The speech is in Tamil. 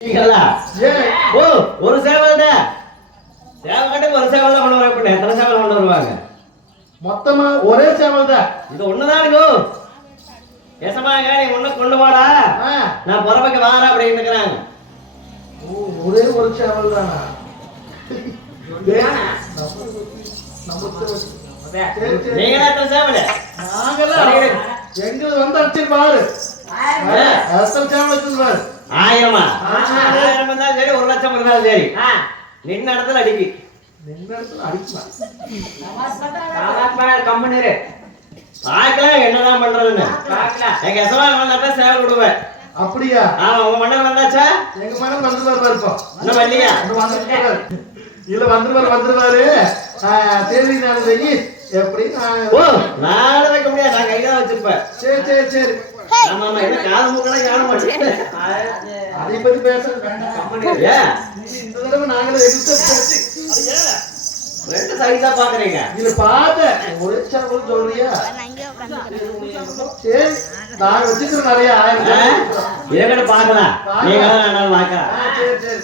நீங்களா? ஓ ஒரு சேவல் தான் சேவல் ஒரு சேவல் தான் கொண்டு வர எத்தனை சேவல் கொண்டு வருவாங்க மொத்தமா ஒரே சேவல் தான் இது ஒண்ணுதானுங்க எசமாங்க நீ ஒண்ணு கொண்டு வாடா நான் புறப்பக்க வாரா அப்படின்னு இருக்கிறாங்க ஒரே ஒரு சேவல் தானா. நீங்களா எத்தனை சேவல் நாங்கெல்லாம் எங்களுக்கு வந்து அடிச்சு ஆயிரமா? ஆமா. ஆயிரம்? இருந்தாலும் சரி ஒரு லட்சம் இருந்தாலும் சரி. நின்ன இடத்துல அடிக்கு. அடிக்கலாம் பார்க்கலாம் என்னதான் பண்றதுன்னு. எங்க எசமா வந்தாட்டா சேவல் விடுவேன் அப்படியா? ஆமா உங்க மண்டல் வந்தாச்சா? எங்க மேடம் வந்துருவாரு இருப்போம் இன்னும் வந்துருவாரு இல்ல வந்துருவாரு வந்துருவாரு. தேதி நாள் எப்படி நான் ஓ நாளை வைக்க முடியாது நான் கையில தான் வச்சிருப்பேன் சரி சரி சரி ஆமா ஆமா என்ன காது மூக்கெல்லாம் காண மாட்டேன் அதை பத்தி பேச வேண்டாம். இந்த தடவை நாங்களே எதிர்த்து ரெண்டு சைஸா பாக்குறீங்க. ஒரே சொல்றியா? சரி வச்சுக்கிறோம் நிறைய ஆயிரம். இதை கூட பார்க்கலாம் நீங்க நான் சரி சரி.